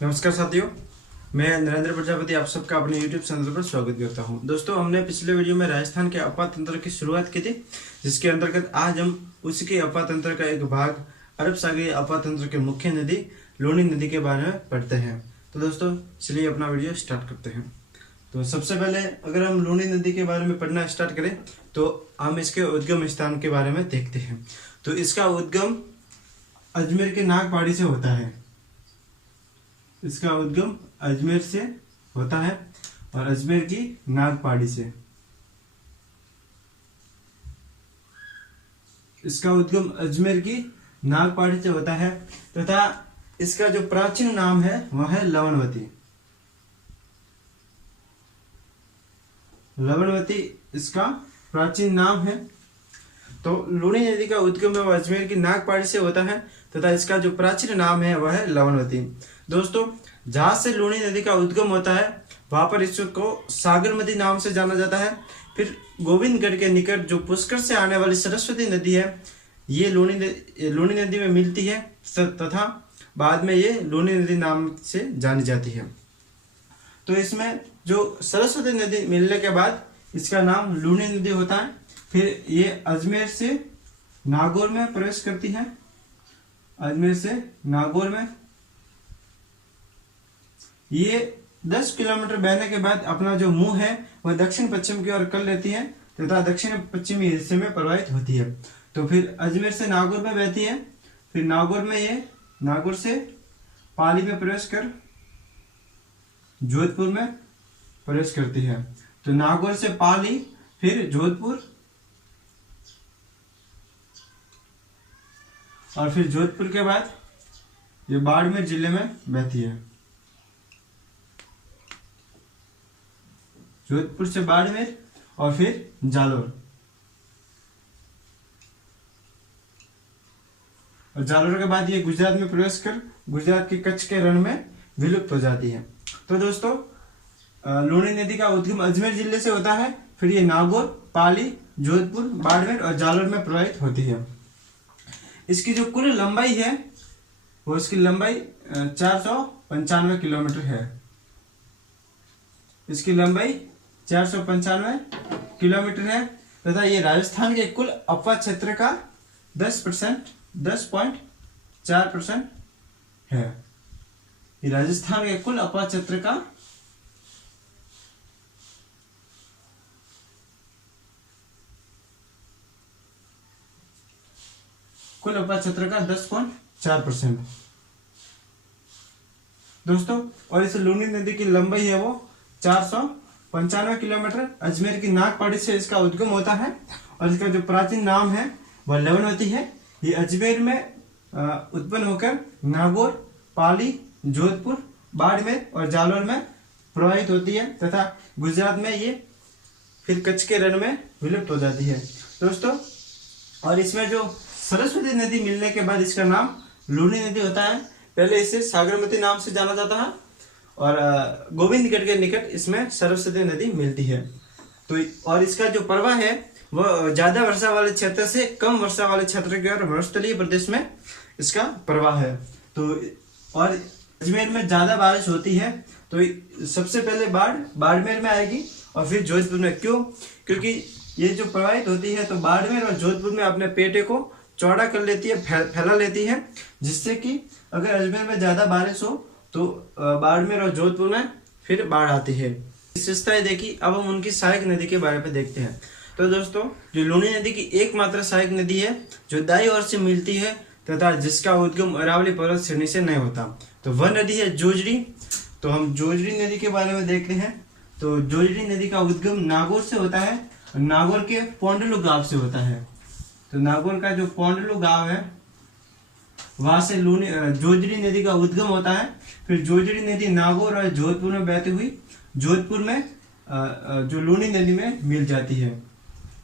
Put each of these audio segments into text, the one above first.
नमस्कार साथियों, मैं नरेंद्र प्रजापति आप सबका अपने YouTube चैनल पर स्वागत करता हूं। दोस्तों, हमने पिछले वीडियो में राजस्थान के अफवाह तंत्र की शुरुआत की थी, जिसके अंतर्गत आज हम उसी के अफवाह तंत्र का एक भाग अरब सागरीय अफवाह तंत्र के मुख्य नदी लूनी नदी के बारे में पढ़ते हैं। तो दोस्तों, चलिए अपना वीडियो स्टार्ट करते हैं। तो सबसे पहले अगर हम लूनी नदी के बारे में पढ़ना स्टार्ट करें तो हम इसके उद्गम स्थान के बारे में देखते हैं। तो इसका उद्गम अजमेर के नागपाड़ी से होता है। इसका उद्गम अजमेर से होता है और अजमेर की नागपाड़ी से। इसका उद्गम अजमेर की नागपाड़ी से होता है तथा इसका जो प्राचीन नाम है वह है लवणवती। लवणवती इसका प्राचीन नाम है। तो लूनी नदी का उद्गम है वह अजमेर की नागपाड़ी से होता है तथा इसका जो प्राचीन नाम है वह है लवणवती। दोस्तों, जहां से लूनी नदी का उद्गम होता है वहां पर इसको सागरमती नाम से जाना जाता है। फिर गोविंदगढ़ के निकट जो पुष्कर से आने वाली सरस्वती नदी है, ये लूनी नदी में मिलती है तथा बाद में ये लूनी नदी नाम से जानी जाती है। तो इसमें जो सरस्वती नदी मिलने के बाद इसका नाम लूनी नदी होता है। फिर ये अजमेर से नागौर में प्रवेश करती है। अजमेर से नागौर में ये 10 किलोमीटर बहने के बाद अपना जो मुंह है वह दक्षिण पश्चिम की ओर कर लेती है तथा दक्षिण पश्चिमी हिस्से में प्रवाहित होती है। तो फिर अजमेर से नागौर में बहती है। फिर नागौर में ये नागौर से पाली में प्रवेश कर जोधपुर में प्रवेश करती है। तो नागौर से पाली, फिर जोधपुर और फिर जोधपुर के बाद ये बाड़मेर जिले में बहती है। जोधपुर से बाड़मेर और फिर जालोर, और जालोर के बाद ये गुजरात में प्रवेश कर गुजरात के कच्छ के रण में विलुप्त हो जाती है। तो दोस्तों, लूनी नदी का उद्गम अजमेर जिले से होता है। फिर ये नागौर, पाली, जोधपुर, बाड़मेर और जालोर में प्रवाहित होती है। इसकी जो कुल लंबाई है वो इसकी लंबाई 495 किलोमीटर है। इसकी लंबाई 495 किलोमीटर है तथा ये राजस्थान के कुल अफवाह क्षेत्र का 10.4% है। ये राजस्थान के कुल अफवाह क्षेत्र का कुल अफवाह क्षेत्र का 10.4%। दोस्तों, और इस लूनी नदी की लंबाई है वो 495 किलोमीटर। अजमेर की नागपाड़ी से इसका उद्गम होता है और इसका जो प्राचीन नाम है वह लवणवती है। ये अजमेर में उत्पन्न होकर नागौर, पाली, जोधपुर, बाड़मेर और जालोर में प्रवाहित होती है तथा गुजरात में ये फिर कच्छ के रण में विलुप्त हो जाती है। दोस्तों, और इसमें जो सरस्वती नदी मिलने के बाद इसका नाम लूनी नदी होता है। पहले इसे सागरमती नाम से जाना जाता है और गोविंदगढ़ के निकट इसमें सरस्वती नदी मिलती है। तो और इसका जो प्रवाह है वह ज्यादा वर्षा वाले क्षेत्र से कम वर्षा वाले क्षेत्र के और मरुस्थलीय प्रदेश में इसका प्रवाह है। तो और अजमेर में ज्यादा बारिश होती है तो सबसे पहले बाड़मेर में आएगी और फिर जोधपुर में। क्यों? क्योंकि ये जो प्रवाहित होती है तो बाड़मेर और जोधपुर में अपने पेटे को चौड़ा कर लेती है, फैला लेती है, जिससे कि अगर अजमेर में ज्यादा बारिश हो तो बाड़मेर और जोधपुर में फिर बाढ़ आती है। विशेषताएं देखी। अब हम उनकी सहायक नदी के बारे में देखते हैं। तो दोस्तों, जो लूनी नदी की एकमात्र सहायक नदी है जो दाई ओर से मिलती है तथा जिसका उद्गम अरावली पर्वत श्रेणी से नहीं होता, तो वह नदी है जोजड़ी। तो हम जोजड़ी नदी के बारे में देखते हैं। तो जोजड़ी नदी का उद्गम नागौर से होता है और नागौर के पोंडलू गांव से होता है। तो नागौर का जो पोंडलू गांव है वहां से जोजड़ी नदी का उद्गम होता है। फिर जोजड़ी नदी नागौर और जोधपुर में बहती हुई जोधपुर में जो लूनी नदी में मिल जाती है।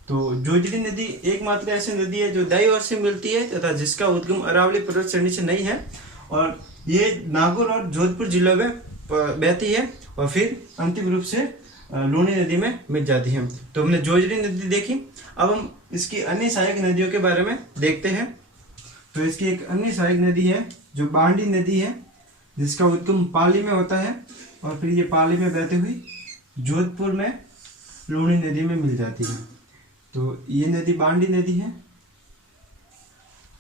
तो जोजड़ी नदी एकमात्र ऐसी नदी है जो दाई ओर से मिलती है तथा जिसका उद्गम अरावली पर्वत श्रेणी से नहीं है और ये नागौर और जोधपुर जिलों में बहती है और फिर अंतिम रूप से लूनी नदी में मिल जाती है। तो हमने जोजड़ी नदी देखी। अब हम इसकी अन्य सहायक नदियों के बारे में देखते हैं। तो इसकी एक अन्य सहायक नदी है जो बांडी नदी है। जिसका उद्गम पाली में होता है और फिर ये पाली में बहती हुई जोधपुर में लूनी नदी में मिल जाती है। तो ये नदी बांडी नदी है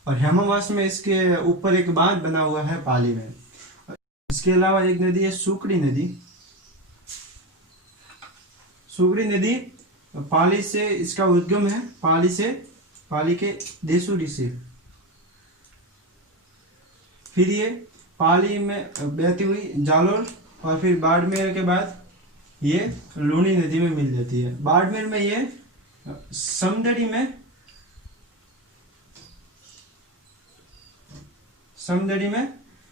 और हेमावास में इसके ऊपर एक बांध बना हुआ है पाली में। इसके अलावा एक नदी है सुकड़ी नदी। सुकड़ी नदी पाली से इसका उद्गम है, पाली के देसूरी से। फिर ये पाली में बहती हुई जालोर और फिर बाड़मेर के बाद ये लूनी नदी में मिल जाती है। बाड़मेर में ये समदड़ी में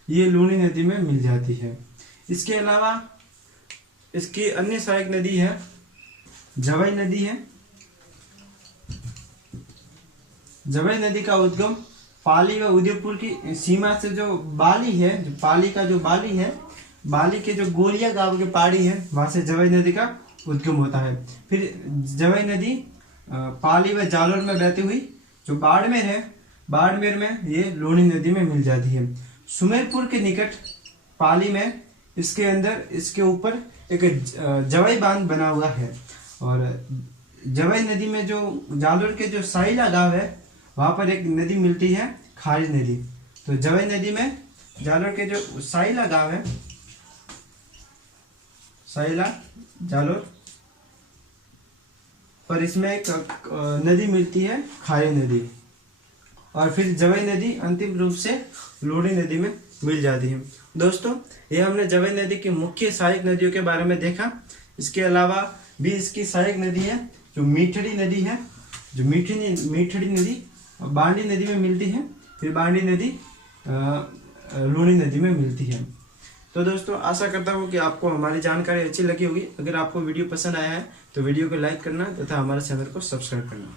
ये लूनी नदी में मिल जाती है। इसके अलावा इसकी अन्य सहायक नदी है जवई नदी है। जवई नदी का उद्गम पाली व उदयपुर की सीमा से जो बाली है, जो पाली का जो बाली है, बाली के जो गोलिया गांव के पहाड़ी है, वहां से जवई नदी का उद्गम होता है। फिर जवई नदी पाली व जालोर में बहती हुई जो बाड़मेर है, बाड़मेर में ये लूनी नदी में मिल जाती है। सुमेरपुर के निकट पाली में इसके अंदर इसके ऊपर एक जवई बांध बना हुआ है और जवई नदी में जो जालोर के जो साइला गांव है वहां पर एक नदी मिलती है खारी नदी। तो जवई नदी में जालोर के जो साइला गांव है, साइला जालोर पर इसमें एक नदी मिलती है खारी नदी और फिर जवई नदी अंतिम रूप से लूनी नदी में मिल जाती है। दोस्तों, ये हमने जवई नदी की मुख्य सहायक नदियों के बारे में देखा। इसके अलावा भी इसकी सहायक नदी है जो मीठड़ी नदी है, जो मीठड़ी नदी बांडी नदी में मिलती है। फिर बांडी नदी लूनी नदी में मिलती है। तो दोस्तों, आशा करता हूँ कि आपको हमारी जानकारी अच्छी लगी होगी। अगर आपको वीडियो पसंद आया है तो वीडियो को लाइक करना तथा हमारे चैनल को सब्सक्राइब करना।